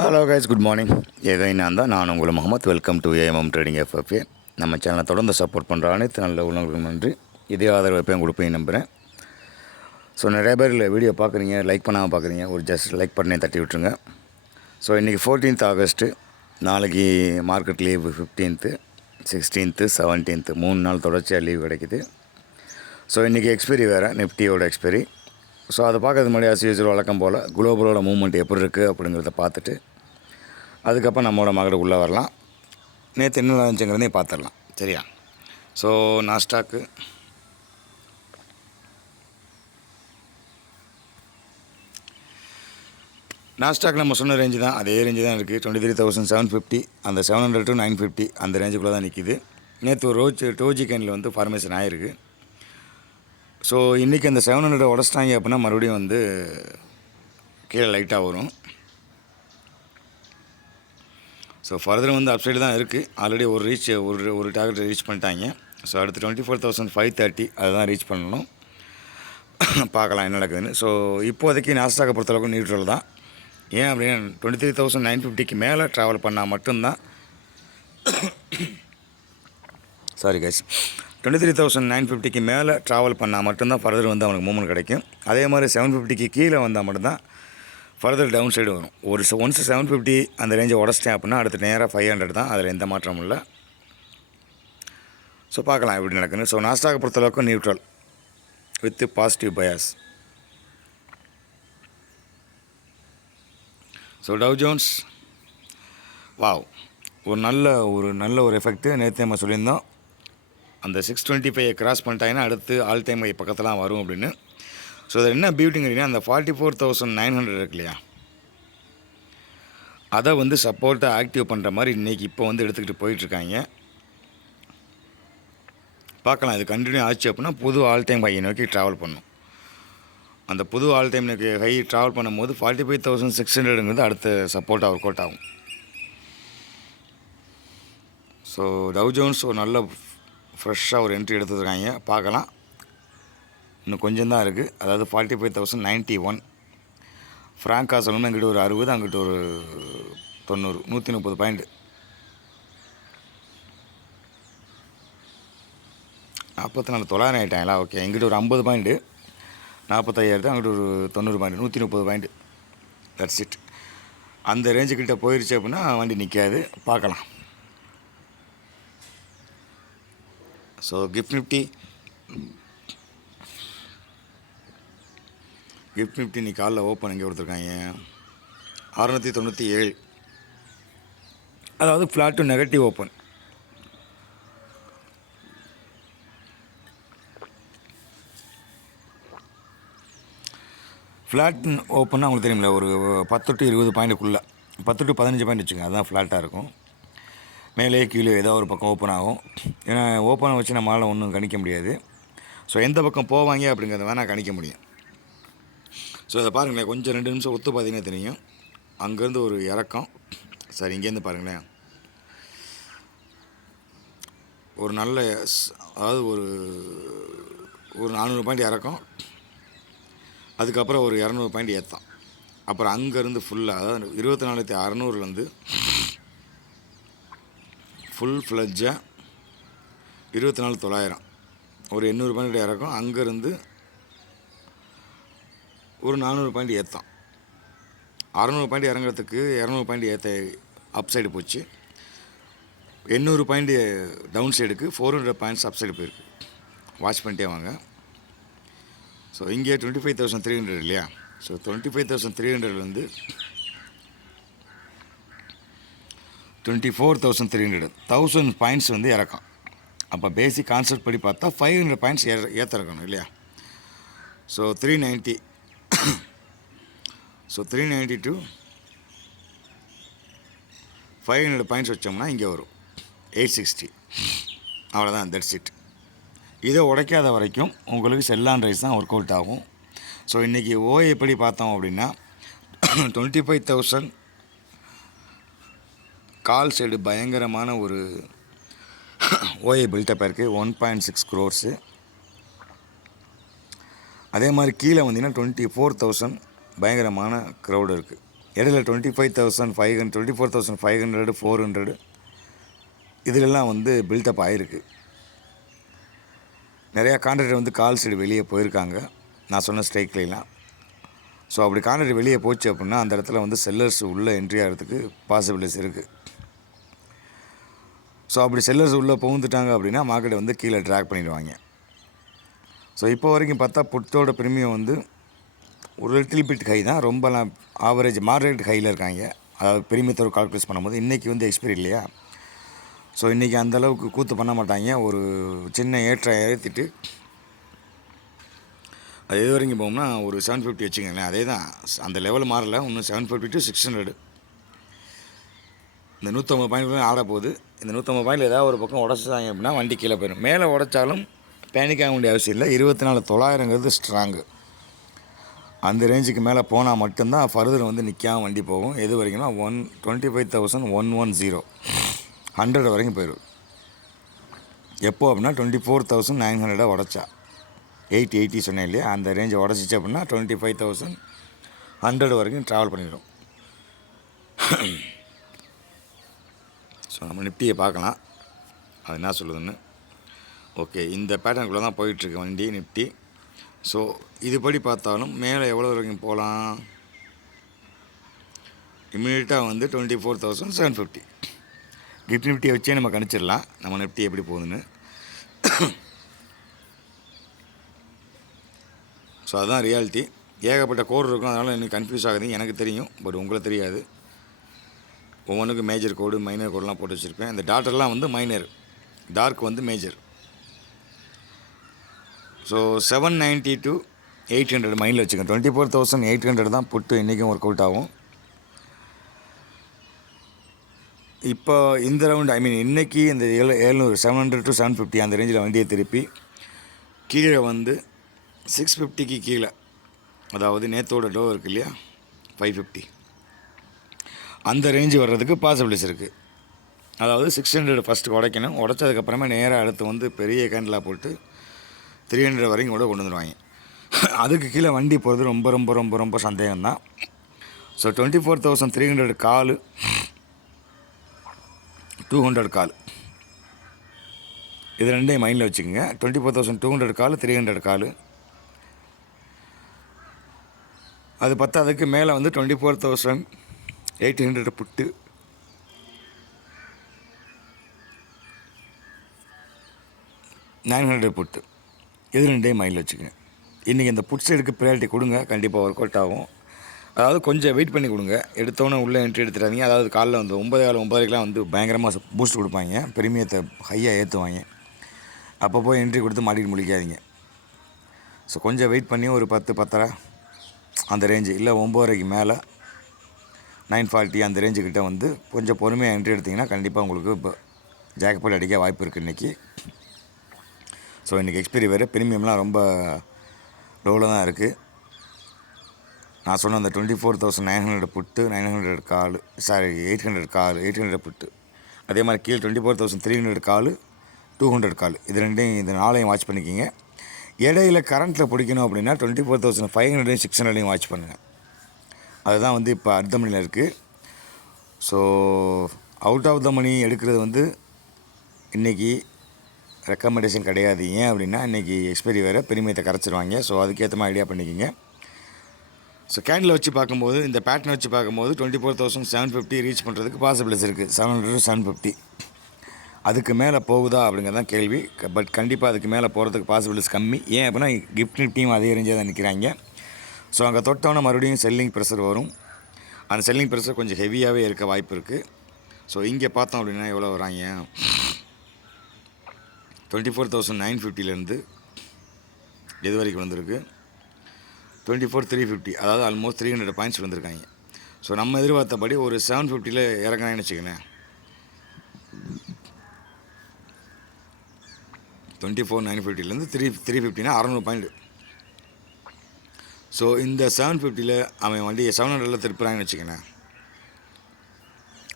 Hello guys good morning ஏகை நான் தான் நான் உங்களை Mohammed. Welcome to AMM trading FFA நம்ம சேனலை தொடர்ந்து சப்போர்ட் பண்ணுற அனைத்து நல்ல உள்ளவங்களுக்கும் நன்றி. இதே ஆதரவு எப்பயும் கொடுப்பேன் நம்புகிறேன் ஸோ நிறைய பேர் வீடியோ பார்க்குறீங்க லைக் பண்ணாமல் பார்க்குறீங்க ஒரு ஜஸ்ட் லைக் பண்ணி தட்டி விட்ருங்க ஸோ இன்றைக்கி ஃபோர்டீன்த் ஆகஸ்ட்டு நாளைக்கு market leave fifteenth sixteenth seventeenth மூணு நாள் தொடர்ச்சியாக லீவ் கிடைக்குது. ஸோ இன்றைக்கி எக்ஸ்பைரி வேறு நிஃப்டியோட எக்ஸ்பைரி ஸோ அதை பார்க்கறது முன்னாடி as வழக்கம் போல் குளோபலோட மூவ்மெண்ட் எப்படி இருக்குது அப்படிங்கிறத பார்த்துட்டு அதுக்கப்புறம் நம்மளோட மகளிர் உள்ளே வரலாம். நேற்று என்ன நடந்துச்சுங்கிறதையும் பார்த்துடலாம். சரியா? ஸோ நாஸ்டாக்கு நாஸ்டாக் நம்ம சொன்ன ரேஞ்சு தான். அதே ரேஞ்சு தான் இருக்குது twenty three thousand seven fifty அந்த seven hundred to nine fifty அந்த ரேஞ்சுக்குள்ளே தான் நிற்கிது நேற்று ஒரு ரோஜ் டோஜிகனில் வந்து ஃபார்மேஷன் ஆகிருக்கு ஸோ இன்றைக்கி அந்த செவன் ஹண்ட்ரட் உடச்சிட்டாங்க அப்படின்னா மறுபடியும் வந்து கீழே லைட்டாக வரும். ஸோ ஃபர்தர் வந்து அப்சைடு தான் இருக்குது ஆல்ரெடி ஒரு ரீச் ஒரு ஒரு டார்கெட் ரீச் பண்ணிட்டாங்க. ஸோ அடுத்து twenty four thousand five thirty அதுதான் ரீச் பண்ணணும். பார்க்கலாம் என்ன நடக்குதுன்னு. ஸோ இப்போதைக்கு நாஸ்டாக்கை பொறுத்தளவுக்கு நியூட்ரல் தான். ஏன் அப்படின்னா டுவெண்ட்டி த்ரீ தௌசண்ட் நைன் ஃபிஃப்டிக்கு மேலே ட்ராவல் பண்ணால் மட்டும்தான் sorry guys twenty three thousand nine ஃபிஃப்டிக்கு மேலே ட்ராவல் பண்ணால் மட்டும்தான் ஃபர்தர் வந்து அவனுக்கு மூமெண்ட் கிடைக்கும். அதே மாதிரி செவன் ஃபிஃப்டிக்கு கீழே வந்தால் மட்டும்தான் ஃபர்தர் டவுன் சைடு வரும். ஒரு ஒன்ஸ் செவன் ஃபிஃப்டி அந்த ரேஞ்சை உடச்சிட்டேன் அப்படின்னா அடுத்து நேராக ஃபைவ் ஹண்ட்ரட் தான். அதில் எந்த மாற்றமும் இல்லை. ஸோ பார்க்கலாம் எப்படி நடக்குன்னு ஸோ நாஸ்டாக பொறுத்தளவுக்கு neutral with positive bias so Dow Jones wow ஒரு நல்ல ஒரு நல்ல ஒரு எஃபெக்ட்டு நேற்று நம்ம சொல்லியிருந்தோம். அந்த சிக்ஸ் டுவெண்ட்டி ஃபைவ் கிராஸ் பண்ணிட்டாங்கன்னா அடுத்து ஆல் டைம் ஐ பக்கத்தில் வரும் அப்படின்னு. ஸோ அது என்ன பியூட்டிங்கிறீங்கன்னா அந்த forty four thousand nine hundred இருக்கு இல்லையா? அதை வந்து சப்போர்ட்டை ஆக்டிவ் பண்ணுற மாதிரி இன்றைக்கி இப்போ வந்து எடுத்துக்கிட்டு போயிட்டுருக்காங்க. பார்க்கலாம் இது கண்டினியூ ஆச்சு அப்படின்னா புது ஆல் டைம் ஹையை நோக்கி ட்ராவல் பண்ணும். அந்த புது ஆல் டைம் நோக்கி ஹை ட்ராவல் பண்ணும்போது ஃபார்ட்டி ஃபைவ் தௌசண்ட் சிக்ஸ் ஹண்ட்ரடுங்கிறது அடுத்த சப்போர்ட்டாக ஒர்க் அவுட் ஆகும். ஸோ டவ் ஜோன்ஸ் ஒரு நல்ல ஃப்ரெஷ்ஷாக ஒரு என்ட்ரி எடுத்துருக்காங்க. பார்க்கலாம். இன்னும் கொஞ்சம் தான் இருக்குது அதாவது forty five thousand ninety one ஃப்ராங்காக சொல்லணும்னா இங்கிட்ட ஒரு அறுபது அங்கிட்ட ஒரு தொண்ணூறு நூற்றி முப்பது பாயிண்ட் நாற்பத்தி நாலு தொள்ளாயிரம் ஆகிட்டாங்களா ஓகே எங்கிட்ட ஒரு ஐம்பது பாயிண்ட்டு நாற்பத்தையாயிரத்து அங்கிட்ட ஒரு தொண்ணூறு பாயிண்ட் நூற்றி முப்பது பாயிண்ட் தட்ஸ் இட் அந்த ரேஞ்சுக்கிட்ட போயிடுச்சு அப்படின்னா வண்டி நிற்காது பார்க்கலாம். So GIFT Nifty GIFT Nifty இன்னைக்கு காலைல ஓப்பன் எங்கே கொடுத்துருக்காங்க? அறநூற்றி தொண்ணூற்றி ஏழு. அதாவது flat to negative open flat ஓப்பன்னா உங்களுக்கு தெரியுமில்ல ஒரு பத்து டு இருபது பாயிண்ட்டுக்குள்ளே பத்து டு பதினஞ்சு பாயிண்ட் வச்சுங்க அதுதான் ஃப்ளாட்டாக இருக்கும். மேலே கீழே ஏதோ ஒரு பக்கம் ஓப்பன் ஆகும். ஏன்னா ஓப்பனை வச்சு நம்மளால் ஒன்றும் கணிக்க முடியாது. ஸோ எந்த பக்கம் போவாங்க அப்படிங்கிறத வேணால் கணிக்க முடியும். ஸோ இதை பாருங்களேன். கொஞ்சம் ரெண்டு நிமிஷம் ஒத்து பார்த்தீங்கன்னா தெரியும். அங்கேருந்து ஒரு இறக்கம். சார் இங்கேருந்து பாருங்களேன். ஒரு நல்ல அதாவது ஒரு ஒரு நானூறு பாயிண்ட் இறக்கம். அதுக்கப்புறம் ஒரு இரநூறு பாயிண்ட் ஏற்றான் அப்புறம் அங்கேருந்து ஃபுல்லாக அதாவது இருபத்தி நாலாயிரத்தி அறநூறுலேருந்து ஃபுல் ஃப்ளஜ்ஜாக இருபத்தி நாலு தொள்ளாயிரம். ஒரு எண்ணூறு பாயிண்ட் இறக்கும். அங்கேருந்து ஒரு நானூறு பாயிண்ட் ஏற்றான் அறநூறு பாயிண்ட் இறங்குறதுக்கு இரநூறு பாயிண்ட் ஏற்ற அப் சைடு போச்சு. எண்ணூறு பாயிண்ட் டவுன் சைடுக்கு ஃபோர் ஹண்ட்ரட் பாயிண்ட்ஸ் அப் சைடு போயிருக்கு. வாட்ச் பண்ணிட்டே வாங்க. ஸோ இங்கே twenty five thousand three hundred இல்லையா so twenty five thousand three ஹண்ட்ரட்லேருந்து twenty four thousand three hundred thousand points வந்து இறக்கும். அப்போ பேசிக் கான்செப்ட் படி பார்த்தா ஃபைவ் ஹண்ட்ரட் பாயிண்ட்ஸ் ஏ ஏற்ற இல்லையா? So three ninety so three ninety two five hundred points வச்சோம்னா இங்கே வரும். எயிட் சிக்ஸ்டி அவ்வளோதான் தட்ஸ் இட் இதை உடைக்காத வரைக்கும் உங்களுக்கு செல்லான் ரைஸ் தான் ஒர்க் அவுட் ஆகும் ஸோ இன்றைக்கி ஓ எப்படி பார்த்தோம் அப்படின்னா twenty five thousand call side பயங்கரமான ஒரு ஓஏ பில்டப் இருக்குது ஒன் பாயிண்ட் சிக்ஸ் க்ரோர்ஸு அதே மாதிரி கீழே வந்தீங்கன்னா டுவெண்ட்டி ஃபோர் தௌசண்ட் பயங்கரமான க்ரௌடு இருக்குது இடையில twenty five thousand five hundred twenty four thousand five hundred four hundred இதிலெல்லாம் வந்து பில்டப் ஆகிருக்கு நிறையா கான்ட்ராக்டர் வந்து கால் சைடு வெளியே போயிருக்காங்க. நான் சொன்ன ஸ்ட்ரைக்லாம் ஸோ அப்படி கான்ட்ராக்ட் வெளியே போச்சு அப்படின்னா அந்த இடத்துல வந்து செல்லர்ஸ் உள்ளே என்ட்ரி ஆகிறதுக்கு பாசிபிலிட்டிஸ் இருக்குது ஸோ அப்படி செல்லர்ஸ் உள்ளே புகுந்துட்டாங்க அப்படின்னா மார்க்கெட்டை வந்து கீழே ட்ராக் பண்ணிடுவாங்க. ஸோ இப்போ வரைக்கும் பார்த்தா புட்டோட ப்ரீமியம் வந்து ஒரு லிட்டில் பிட் ஹை தான். ரொம்பலாம் ஆவரேஜ் மார்க்கெட் ஹையில் இருக்காங்க. அதாவது ப்ரீமியத்தோட கால்குலேட் பண்ணும்போது இன்றைக்கி வந்து எக்ஸ்பைரி இல்லையா? ஸோ இன்றைக்கி அந்தளவுக்கு கூத்து பண்ண மாட்டாங்க. ஒரு சின்ன ஏற்ற ஏற்றிட்டு அது எது வரைக்கும் போகணும்னா ஒரு செவன் ஃபிஃப்டி வச்சுக்கங்களேன். அதே தான் அந்த லெவல் மாறல. இன்னும் seven fifty to six hundred இந்த நூற்றம்பது பாயிண்ட் ஆட போகுது. இந்த நூற்றம்பது பாயிண்ட் ஏதாவது ஒரு பக்கம் உடச்சிட்டாங்க அப்படின்னா வண்டி கீழே போயிடும். மேலே உடைச்சாலும் பேனிக் ஆக வேண்டிய அவசியம் இல்லை. இருபத்தி நாலு தொள்ளாயிரங்கிறது ஸ்ட்ராங்கு அந்த ரேஞ்சுக்கு மேலே போனால் மட்டும்தான் ஃபர்தர் வந்து நிற்காம வண்டி போகும். எது வரைக்கும்னா one twenty five thousand one one zero hundred வரைக்கும் போயிடும். எப்போ அப்படின்னா டுவெண்ட்டி ஃபோர் தௌசண்ட் நைன் ஹண்ட்ரடாக உடச்சா. எயிட் எயிட்டி சொன்னேன் இல்லையா? அந்த ரேஞ்சை உடச்சிச்சு அப்படின்னா டுவெண்ட்டி ஃபைவ் தௌசண்ட் ஹண்ட்ரட் வரைக்கும் ட்ராவல் பண்ணிடும். ஸோ நம்ம நிஃப்டியை பார்க்கலாம். அது என்ன சொல்லுதுன்னு. ஓகே இந்த பேட்டர்னுக்குள்ளே தான் போயிட்டுருக்கு வண்டி நிஃப்டி ஸோ இதுபடி பார்த்தாலும் மேலே எவ்வளோ வரைக்கும் போகலாம்? இம்மிடியட்டாக வந்து twenty four thousand seven fifty GIFT நிஃப்டியை வச்சே நம்ம கணிச்சிடலாம். நம்ம நிஃப்டி எப்படி போகுதுன்னு. ஸோ அதுதான் ரியாலிட்டி ஏகப்பட்ட கோர் இருக்கும். அதனால் எனக்கு கன்ஃபியூஸ் ஆகுது எனக்கு தெரியும். பட் உங்களுக்கு தெரியாது. ஒவ்வொன்றுக்கும் மேஜர் கோடு மைனர் கோடெலாம் போட்டு வச்சுருப்பேன். அந்த டாட்டர்லாம் வந்து மைனர் டார்க் வந்து major so seven ninety to eight hundred மைண்டில் வச்சுக்கோங்க. Twenty four thousand eight hundred தான் புட்டு இன்றைக்கும் ஒர்க் அவுட் ஆகும். இப்போ இந்த ரவுண்ட் ஐ மீன் இன்றைக்கி இந்த ஏழு ஏழ்நூறு seven hundred to seven fifty அந்த ரேஞ்சில் வண்டியை திருப்பி கீழே வந்து சிக்ஸ் ஃபிஃப்டிக்கு கீழே அதாவது நேத்தோட டோ இருக்கு இல்லையா? ஃபைவ் ஃபிஃப்டி அந்த ரேஞ்சு வர்றதுக்கு பாசிபிலிட்டிஸ் இருக்குது அதாவது சிக்ஸ் ஹண்ட்ரட் ஃபஸ்ட்டு உடைக்கணும். உடச்சதுக்கப்புறமே நேராக அடுத்து வந்து பெரிய கேண்டிலாக போட்டு த்ரீ ஹண்ட்ரட் வரைக்கும் கூட கொண்டு வந்துடுவாங்க அதுக்கு கீழே வண்டி போகிறது ரொம்ப ரொம்ப ரொம்ப ரொம்ப சந்தேகம் தான் so twenty four thousand three hundred call two hundred call. இது ரெண்டையும் மைண்டில் வச்சுக்கோங்க. Twenty four thousand two hundred call three hundred call. அது பத்தாதுக்கு மேலே வந்து twenty four thousand eight hundred put. Nine hundred put. இது ரெண்டையும் மைண்டில் வச்சுக்கங்க. இன்றைக்கி இந்த புட் சைடுக்கு ப்ரையாரிட்டி கொடுங்க கண்டிப்பாக ஒர்க் அவுட் ஆகும். அதாவது கொஞ்சம் வெயிட் பண்ணி கொடுங்க. எடுத்தோன்னே உள்ளே என்ட்ரி எடுத்துடாதீங்க. அதாவது காலைல வந்து ஒம்பது ஆள் ஒம்பதுக்கெலாம் வந்து பயங்கரமாக பூஸ்ட் கொடுப்பாங்க. பிரீமியத்தை ஹையாக ஏற்றுவாங்க அப்போ போய் என்ட்ரி கொடுத்து மாட்டிட்டு முடிக்காதீங்க ஸோ கொஞ்சம் வெயிட் பண்ணி ஒரு பத்து பத்தரை அந்த ரேஞ்சு இல்லை ஒம்போதரைக்கு மேலே நைன் ஃபார்ட்டி அந்த ரேஞ்சுக்கிட்ட வந்து கொஞ்சம் பொறுமையாக என்ட்ரி எடுத்திங்கன்னா கண்டிப்பாக உங்களுக்கு இப்போ ஜாக்கெட் அடிக்க வாய்ப்பு இருக்குது இன்றைக்கி ஸோ இன்றைக்கி எக்ஸ்பீரி வேறு ப்ரீமியம்லாம் ரொம்ப லோவில் தான் இருக்குது நான் சொன்ன அந்த twenty four thousand nine hundred put nine hundred call sorry eight hundred call eight hundred put. அதே மாதிரி கீழே twenty four thousand three hundred call two hundred call. இது ரெண்டையும் இந்த நாளையும் வாட்ச் பண்ணிக்கிங்க. இடையில கரண்ட்டில் பிடிக்கணும் அப்படின்னா டுவெண்ட்டி ஃபோர் தௌசண்ட் ஃபைவ் ஹண்ட்ரடையும் சிக்ஸ் ஹண்ட்ரடையும் வாட்ச் பண்ணுங்கள் அதுதான் வந்து இப்போ அர்த்த மணியில் இருக்குது so out of the money எடுக்கிறது வந்து இன்றைக்கி ரெக்கமெண்டேஷன் கிடையாது. ஏன் அப்படின்னா இன்றைக்கி எக்ஸ்பைரி வேறு பெருமையத்தை கரைச்சிருவாங்க. ஸோ அதுக்கேற்ற மாதிரி ஐடியா பண்ணிக்கிங்க. ஸோ கேண்டில் வச்சு பார்க்கும்போது இந்த பேட்டர்ன் வச்சு பார்க்கும்போது twenty four thousand seven fifty reach பண்ணுறதுக்கு பாசிபிலிட்டிஸ் இருக்குது செவன் ஹண்ட்ரட் செவன் ஃபிஃப்டி அதுக்கு மேலே போகுதா அப்படிங்கிறது தான் கேள்வி. பட் கண்டிப்பாக அதுக்கு மேலே போகிறதுக்கு பாசிபிலிட்டிஸ் கம்மி. ஏன் அப்படின்னா கிஃப்ட் நிஃப்டியும் அதே ரேஞ்சாக தான் நிற்கிறாங்க ஸோ அங்கே தொட்டோன்னே மறுபடியும் செல்லிங் ப்ரெஷர் வரும். அந்த செல்லிங் ப்ரெஷர் கொஞ்சம் ஹெவியாகவே இருக்க வாய்ப்பு இருக்குது ஸோ இங்கே பார்த்தோம் அப்படின்னா எவ்வளோ வராங்க? டுவெண்ட்டி ஃபோர் தௌசண்ட் நைன் ஃபிஃப்டிலேருந்து எது வரைக்கும் வந்திருக்கு? டுவெண்ட்டி ஃபோர் த்ரீ ஃபிஃப்டி அதாவது ஆல்மோஸ்ட் த்ரீ ஹண்ட்ரட் பாயிண்ட்ஸ் வந்திருக்காங்க. ஸோ நம்ம எதிர்பார்த்தபடி ஒரு செவன் ஃபிஃப்டியில் இறங்கினேன்னு வச்சுக்கோங்களேன். டுவெண்ட்டி ஃபோர் நைன் ஃபிஃப்டிலேருந்து த்ரீ த்ரீ ஃபிஃப்டினா அறநூறு பாயிண்ட் ஸோ இந்த செவன் ஃபிஃப்டியில் அவன் வண்டியை செவன் ஹண்ட்ரடில் திருப்புறாங்கன்னு வச்சுக்கோங்களேன்.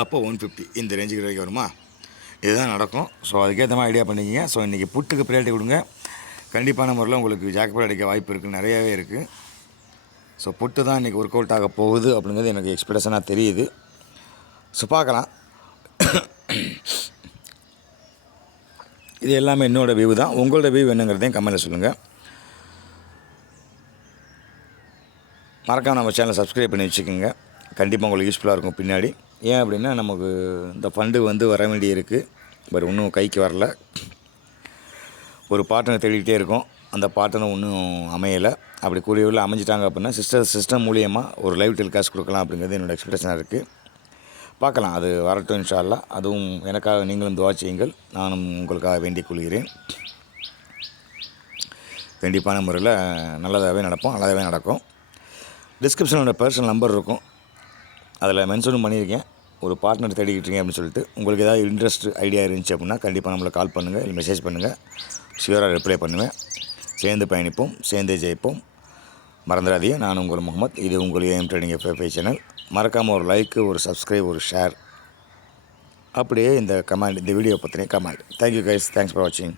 அப்போ ஒன் ஃபிஃப்டி இந்த ரேஞ்சுக்கு வரைக்கும் வருமா? இதுதான் நடக்கும். ஸோ அதுக்கேற்ற மாதிரி ஐடியா பண்ணிக்கிங்க. ஸோ இன்றைக்கி புட்டுக்கு ப்ரியாரிட்டி கொடுங்க. கண்டிப்பான முறையில் உங்களுக்கு ஜாக்கெட் அடிக்க வாய்ப்பு இருக்குது நிறையாவே இருக்குது ஸோ புட்டு தான் இன்றைக்கி ஒர்க் அவுட் ஆக போகுது அப்படிங்கிறது எனக்கு எக்ஸ்பெக்டேஷனாக தெரியுது. ஸோ பார்க்கலாம். இது எல்லாமே என்னோடய வியூ தான். உங்களோட வியூ என்னங்கிறதையும் கமெண்ட்டில் சொல்லுங்கள் மறக்காமல் நம்ம சேனலை சப்ஸ்கிரைப் பண்ணி வச்சுக்கோங்க. கண்டிப்பாக உங்களுக்கு யூஸ்ஃபுல்லாக இருக்கும் பின்னாடி. ஏன் அப்படின்னா நமக்கு இந்த ஃபண்டு வந்து வர வேண்டி இருக்குது பட் இன்னும் கைக்கு வரல. ஒரு பாட்டனை தேடிக்கிட்டே இருக்கும். அந்த பாட்டனை ஒன்றும் அமையலை. அப்படி கூடிய உள்ள அமைஞ்சிட்டாங்க அப்படின்னா சிஸ்டர் சிஸ்டம் மூலியமாக ஒரு லைவ் டெலிகாஸ்ட் கொடுக்கலாம் அப்படிங்கிறது என்னோடய எக்ஸ்பெக்டேஷனாக இருக்குது பார்க்கலாம். அது வரட்டும் இன்ஷால்லா அதுவும் எனக்காக நீங்களும் துவா செய்யுங்கள். நானும் உங்களுக்காக வேண்டிக் கொள்கிறேன். கண்டிப்பான முறையில் நல்லதாகவே நடப்போம். நல்லதாகவே நடக்கும். டிஸ்கிரிப்ஷனோட பர்சனல் நம்பர் இருக்கும். அதில் மென்ஷனும் பண்ணியிருக்கேன். ஒரு பார்ட்னர் தேடிக்கிட்டு அப்படின்னு சொல்லிட்டு உங்களுக்கு ஏதாவது இன்ட்ரெஸ்ட் ஐடியா இருந்துச்சு அப்படின்னா கண்டிப்பாக நம்மளை கால் பண்ணுங்கள் இல்லை மெசேஜ் பண்ணுங்கள் ஷியூராக ரிப்ளை பண்ணுவேன். சேர்ந்து பயணிப்போம் சேர்ந்தே ஜெயிப்போம். மறந்துடாதீங்க. நான் உங்கள் முகமது. இது உங்கள் ஏஎம் ட்ரேடிங் எஃப்எஃப்ஐ சேனல் மறக்காமல் ஒரு லைக்கு ஒரு சப்ஸ்கிரைப் ஒரு ஷேர் அப்படியே இந்த கமெண்ட் இந்த வீடியோ பற்றின comment thank you guys thanks for வாட்சிங்